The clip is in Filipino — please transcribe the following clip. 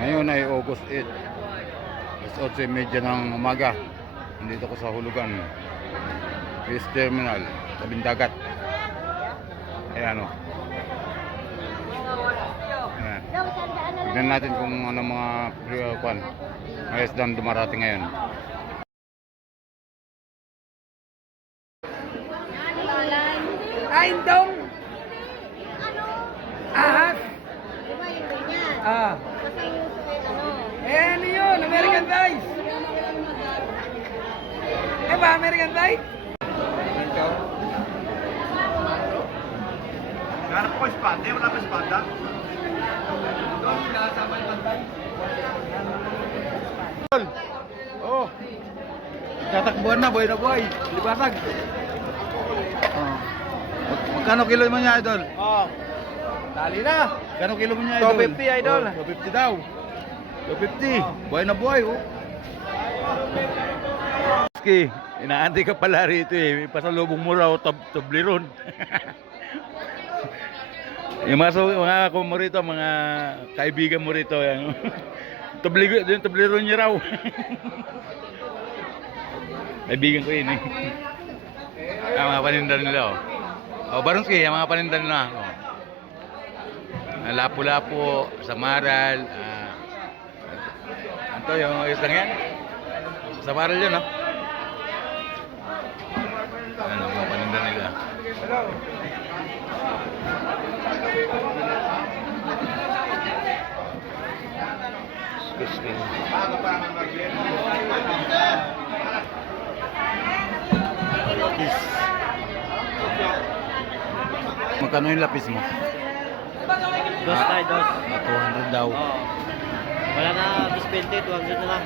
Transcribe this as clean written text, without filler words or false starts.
Ngayon ay August 8. Alas 8:30 ng umaga. Nandito ko sa Hulugan. Fish Terminal, tabing dagat. Ayan o. Ayan. Tignan natin kung ano mga mga isdang dumarating ngayon. Aindong. Ahas. Ah. Eh, ano yun? American Dice. Eh ba, American Dice? Ikaw. Ganap ko espada, wala pa espada. Doon, nakasama yung pantay. Oh. Tatakbuhan na, buhay na buhay. Libasag. Oh. Magkano kilo mo niya, idol? Oh. Dali na. Magkano kilo mo niya, idol? 250, idol. Oh, 250 daw. 250. Oh. Buhay na buhay, oh. Ski, inaantay ka pala rito eh. Pasalubong mo raw, Toblerone. Yung mga mo rito, mga kaibigan mo rito. Yan. Yung Toblerone niya raw. Kaibigan ko yun eh. Ang mga paninda nila oh. Oh, Baronski, ang mga paninda nila. Oh. Lapu-lapu, samaral. Ito yung isang yan. Samaral yun oh. Ano, mga paninda nila. Hello. Excuse me. Lapis. Magkano yung lapis mo? Dos tayo, dos. 200 daw. Oo. Wala na, 20, 200 na lang.